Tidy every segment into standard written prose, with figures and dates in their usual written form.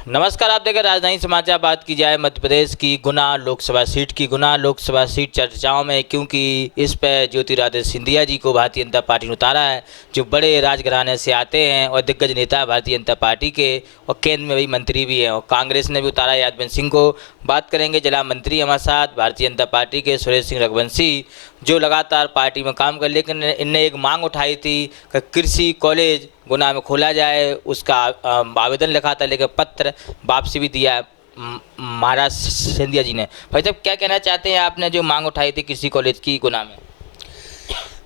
नमस्कार, आप देख रहे हैं राजधानी समाचार। बात की जाए मध्य प्रदेश की गुना लोकसभा सीट की। गुना लोकसभा सीट चर्चाओं में, क्योंकि इस पर ज्योतिरादित्य सिंधिया जी को भारतीय जनता पार्टी ने उतारा है, जो बड़े राजघराने से आते हैं और दिग्गज नेता है भारतीय जनता पार्टी के, और केंद्र में भी मंत्री भी हैं। और कांग्रेस ने भी उतारा है यादव सिंह को। बात करेंगे जिला मंत्री हमारे साथ भारतीय जनता पार्टी के सुरेश सिंह रघुवंशी, जो लगातार पार्टी में काम कर, लेकिन इनने एक मांग उठाई थी कि कृषि कॉलेज गुना में खोला जाए। उसका आवेदन लिखा था, लेकिन पत्र वापसी भी दिया है महाराज सिंधिया जी ने। भाई साहब, क्या कहना चाहते हैं आपने जो मांग उठाई थी कृषि कॉलेज की गुना में?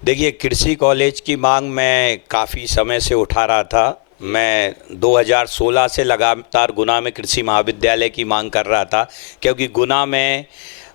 देखिए, कृषि कॉलेज की मांग मैं काफ़ी समय से उठा रहा था। मैं 2016 से लगातार गुना में कृषि महाविद्यालय की मांग कर रहा था, क्योंकि गुना में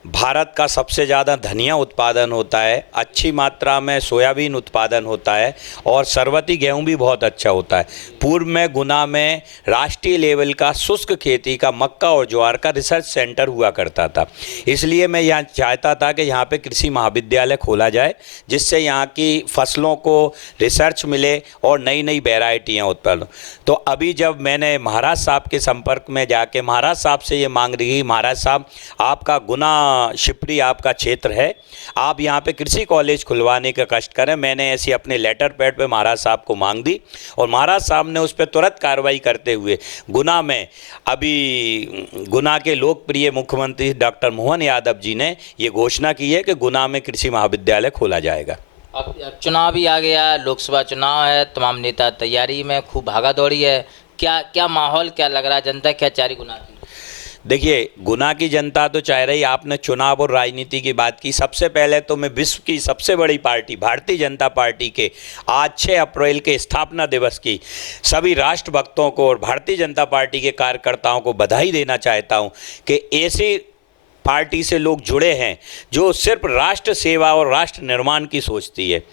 भारत का सबसे ज़्यादा धनिया उत्पादन होता है, अच्छी मात्रा में सोयाबीन उत्पादन होता है और सरवती गेहूं भी बहुत अच्छा होता है। पूर्व में गुना में राष्ट्रीय लेवल का शुष्क खेती का मक्का और ज्वार का रिसर्च सेंटर हुआ करता था। इसलिए मैं यहाँ चाहता था कि यहाँ पे कृषि महाविद्यालय खोला जाए, जिससे यहाँ की फसलों को रिसर्च मिले और नई नई वेराइटियाँ उत्पन्न। तो अभी जब मैंने महाराज साहब के संपर्क में जाके महाराज साहब से ये मांग रही, महाराज साहब आपका गुना शिवपुरी आपका क्षेत्र है, आप यहाँ पे कृषि कॉलेज खुलवाने का कष्ट करें। मैंने ऐसी अपने लेटर पैड पे महाराज साहब को मांग दी और महाराज साहब ने उस पर तुरंत कार्रवाई करते हुए गुना में अभी गुना के लोकप्रिय मुख्यमंत्री डॉक्टर मोहन यादव जी ने ये घोषणा की है कि गुना में कृषि महाविद्यालय खोला जाएगा। अब चुनाव भी आ गया, लोकसभा चुनाव है, तमाम नेता तैयारी में खूब भागा दौड़ी है। क्या क्या माहौल क्या लग रहा है, जनता क्या चाह रही गुना की? देखिए, गुना की जनता तो चाह रही, आपने चुनाव और राजनीति की बात की। सबसे पहले तो मैं विश्व की सबसे बड़ी पार्टी भारतीय जनता पार्टी के आज 6 अप्रैल के स्थापना दिवस की सभी राष्ट्रभक्तों को और भारतीय जनता पार्टी के कार्यकर्ताओं को बधाई देना चाहता हूं कि ऐसी पार्टी से लोग जुड़े हैं जो सिर्फ राष्ट्र सेवा और राष्ट्र निर्माण की सोचती है।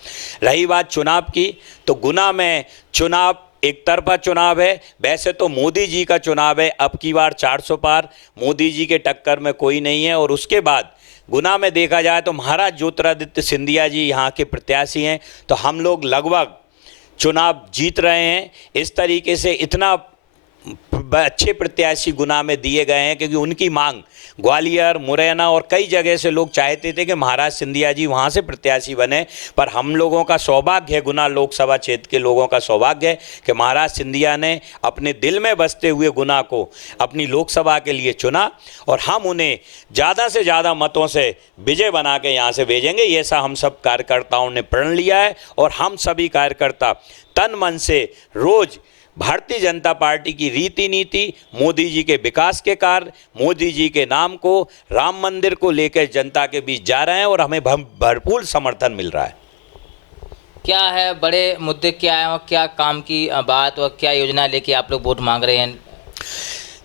रही बात चुनाव की, तो गुना में चुनाव एक तरफा चुनाव है। वैसे तो मोदी जी का चुनाव है, अब की बार 400 पार, मोदी जी के टक्कर में कोई नहीं है। और उसके बाद गुना में देखा जाए तो महाराज ज्योतिरादित्य सिंधिया जी यहाँ के प्रत्याशी हैं, तो हम लोग लगभग चुनाव जीत रहे हैं। इस तरीके से इतना अच्छे प्रत्याशी गुना में दिए गए हैं, क्योंकि उनकी मांग ग्वालियर, मुरैना और कई जगह से लोग चाहते थे कि महाराज सिंधिया जी वहाँ से प्रत्याशी बने। पर हम लोगों का सौभाग्य है, गुना लोकसभा क्षेत्र के लोगों का सौभाग्य है कि महाराज सिंधिया ने अपने दिल में बसते हुए गुना को अपनी लोकसभा के लिए चुना और हम उन्हें ज़्यादा से ज़्यादा मतों से विजय बना के यहाँ से भेजेंगे। ऐसा हम सब कार्यकर्ताओं ने प्रण लिया है और हम सभी कार्यकर्ता तन मन से रोज़ भारतीय जनता पार्टी की रीति नीति, मोदी जी के विकास के कार्य, मोदी जी के नाम को, राम मंदिर को लेकर जनता के बीच जा रहे हैं और हमें भरपूर समर्थन मिल रहा है। क्या है बड़े मुद्दे, क्या है और क्या काम की बात और क्या योजना लेके आप लोग वोट मांग रहे हैं?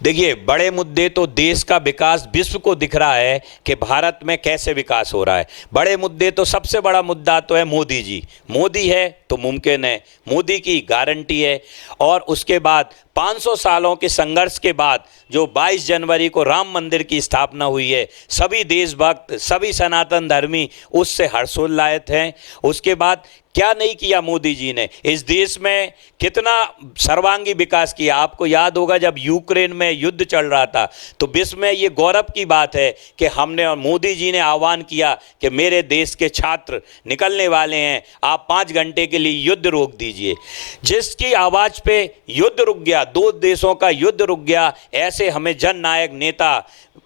देखिए, बड़े मुद्दे तो देश का विकास विश्व को दिख रहा है कि भारत में कैसे विकास हो रहा है। बड़े मुद्दे तो सबसे बड़ा मुद्दा तो है मोदी जी। मोदी है तो मुमकिन है, मोदी की गारंटी है। और उसके बाद 500 सालों के संघर्ष के बाद जो 22 जनवरी को राम मंदिर की स्थापना हुई है, सभी देशभक्त, सभी सनातन धर्मी उससे हर्षोल्लासित हैं। उसके बाद क्या नहीं किया मोदी जी ने, इस देश में कितना सर्वांगी विकास किया। आपको याद होगा जब यूक्रेन में युद्ध चल रहा था, तो विश्व में ये गौरव की बात है कि हमने और मोदी जी ने आह्वान किया कि मेरे देश के छात्र निकलने वाले हैं, आप 5 घंटे के लिए युद्ध रोक दीजिए। जिसकी आवाज़ पे युद्ध रुक गया, 2 देशों का युद्ध रुक गया। ऐसे हमें जननायक नेता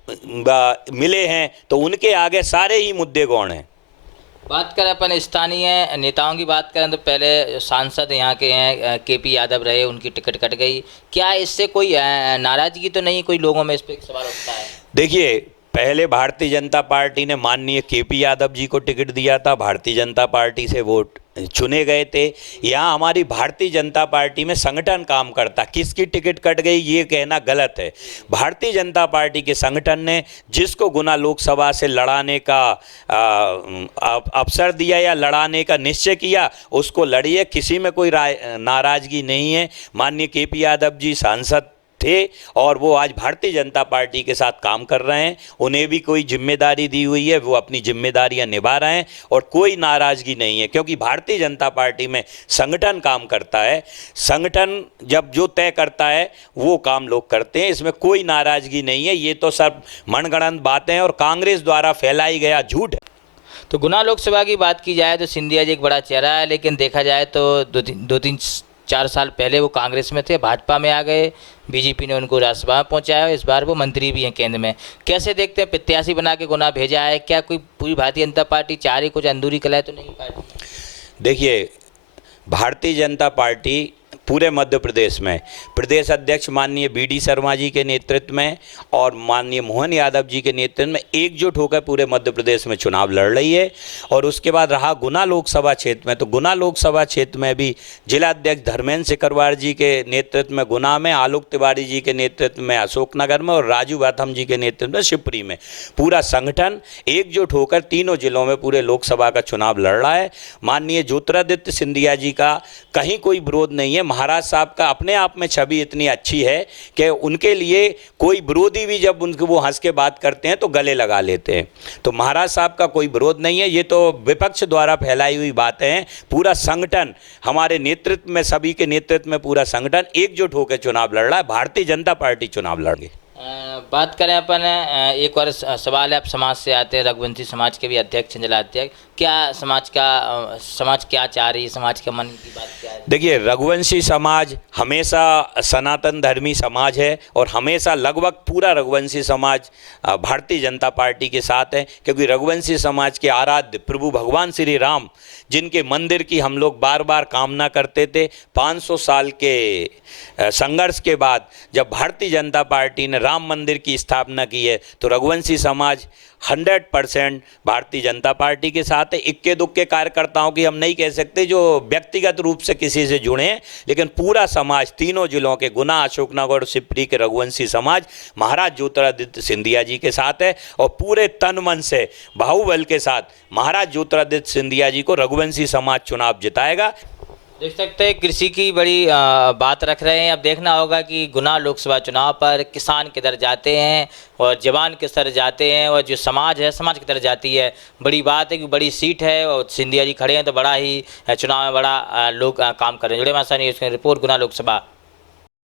मिले हैं, तो उनके आगे सारे ही मुद्दे गौण हैं। बात करें अपन स्थानीय नेताओं की बात करें तो पहले सांसद यहाँ के हैं केपी यादव रहे, उनकी टिकट कट गई। क्या इससे कोई नाराजगी तो नहीं, कोई लोगों में इस पर एक सवाल उठता है? देखिए, पहले भारतीय जनता पार्टी ने माननीय केपी यादव जी को टिकट दिया था, भारतीय जनता पार्टी से वोट चुने गए थे। यहाँ हमारी भारतीय जनता पार्टी में संगठन काम करता, किसकी टिकट कट गई ये कहना गलत है। भारतीय जनता पार्टी के संगठन ने जिसको गुना लोकसभा से लड़ाने का अवसर दिया या लड़ाने का निश्चय किया, उसको लड़िए, किसी में कोई नाराजगी नहीं है। माननीय केपी यादव जी सांसद थे और वो आज भारतीय जनता पार्टी के साथ काम कर रहे हैं। उन्हें भी कोई जिम्मेदारी दी हुई है, वो अपनी जिम्मेदारियां निभा रहे हैं और कोई नाराज़गी नहीं है, क्योंकि भारतीय जनता पार्टी में संगठन काम करता है। संगठन जब जो तय करता है वो काम लोग करते हैं, इसमें कोई नाराज़गी नहीं है। ये तो सब मनगढ़ंत बातें हैं और कांग्रेस द्वारा फैलाई गया झूठ है। तो गुना लोकसभा की बात की जाए तो सिंधिया जी एक बड़ा चेहरा है, लेकिन देखा जाए तो दो तीन 4 साल पहले वो कांग्रेस में थे, भाजपा में आ गए, बीजेपी ने उनको राज्यसभा में पहुंचाया, इस बार वो मंत्री भी हैं केंद्र में। कैसे देखते हैं, प्रत्याशी बना के गुना भेजा है, क्या कोई पूरी भारतीय जनता पार्टी चाह रही कुछ अंदरूनी कलह तो नहीं पार्टी? देखिए, भारतीय जनता पार्टी पूरे मध्य प्रदेश में प्रदेश अध्यक्ष माननीय BD शर्मा जी के नेतृत्व में और माननीय मोहन यादव जी के नेतृत्व में एकजुट होकर पूरे मध्य प्रदेश में चुनाव लड़ रही है। और उसके बाद रहा गुना लोकसभा क्षेत्र में, तो गुना लोकसभा क्षेत्र में भी जिला अध्यक्ष धर्मेंद्र सिकरवार जी के नेतृत्व में गुना में, आलोक तिवारी जी के नेतृत्व में अशोकनगर में और राजू बाथम जी के नेतृत्व में शिवपुरी में पूरा संगठन एकजुट होकर तीनों जिलों में पूरे लोकसभा का चुनाव लड़ रहा है। माननीय ज्योतिरादित्य सिंधिया जी का कहीं कोई विरोध नहीं है। महाराज साहब का अपने आप में छवि इतनी अच्छी है कि उनके लिए कोई विरोधी भी जब उनको वो हंस के बात करते हैं तो गले लगा लेते हैं। तो महाराज साहब का कोई विरोध नहीं है, ये तो विपक्ष द्वारा फैलाई हुई बातें हैं। पूरा संगठन हमारे नेतृत्व में, सभी के नेतृत्व में पूरा संगठन एकजुट होकर चुनाव लड़ रहा है। भारतीय जनता पार्टी चुनाव लड़ रही है। बात करें अपन, एक और सवाल है, आप समाज से आते हैं, रघुवंशी समाज के भी अध्यक्ष, जिला अध्यक्ष, क्या समाज क्या चाह रही है, समाज के मन की बात क्या है? देखिए, रघुवंशी समाज हमेशा सनातन धर्मी समाज है और हमेशा लगभग पूरा रघुवंशी समाज भारतीय जनता पार्टी के साथ है, क्योंकि रघुवंशी समाज के आराध्य प्रभु भगवान श्री राम, जिनके मंदिर की हम लोग बार बार कामना करते थे, 500 साल के संघर्ष के बाद जब भारतीय जनता पार्टी ने राम मंदिर की स्थापना की है, तो रघुवंशी समाज 100% भारतीय जनता पार्टी के साथ है। इक्के दुक्के कार्यकर्ताओं की हम नहीं कह सकते जो व्यक्तिगत रूप से किसी से जुड़े हैं, लेकिन पूरा समाज, तीनों जिलों के गुना, अशोकनगर और शिवपुरी के रघुवंशी समाज महाराज ज्योतिरादित्य सिंधिया जी के साथ है और पूरे तन मन से बाहुबल के साथ महाराज ज्योतिरादित्य सिंधिया जी को रघुवंशी समाज चुनाव जिताएगा। देख सकते हैं कृषि की बड़ी बात रख रहे हैं। अब देखना होगा कि गुना लोकसभा चुनाव पर किसान किधर जाते हैं और जवान किस तरह जाते हैं और जो समाज है, समाज किधर जाती है। बड़ी बात है कि बड़ी सीट है और सिंधिया जी खड़े हैं तो बड़ा ही चुनाव में बड़ा लोग काम कर रहे हैं। जुड़े हमारे साथ रिपोर्ट गुना लोकसभा।